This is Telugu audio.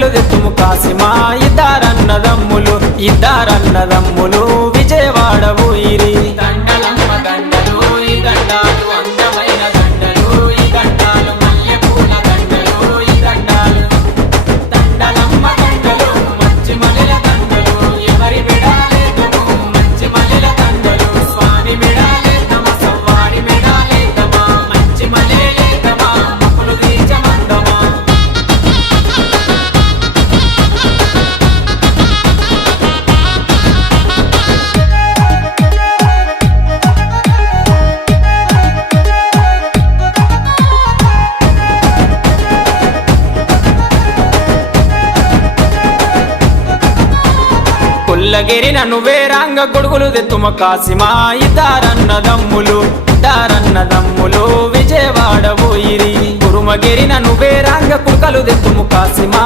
గొర్రెలు తెత్తుము కాసిమా ఇద్దరన్నదమ్ములు విజయవాడ ఊయిరి దండలమ్మ దండలు ఈ దండాలు అందమైన దండలు ఈ దండాలు మల్లెపూల దండలు ఈ దండాలు దండలమ్మ దండలు మంచి మల్లెల దండలు ఎవరి మెడాలేదము మంచి మల్లెల దండలు స్వామి మెడాలేదమా సవ్వాడి మెడాలేదమా మంచి మల్లెలేదమా మక్కులు తీర్చమందమా కొల్లగిరిన నువ్వే రాంగ గొడుగులు తెత్తుమ కాసిమా ఇద్దరన్నదమ్ములు విజయవాడ ఊయిరి కురుమగిరిన నువ్వే రాంగ కుక్కలు తెత్తుము కాసిమా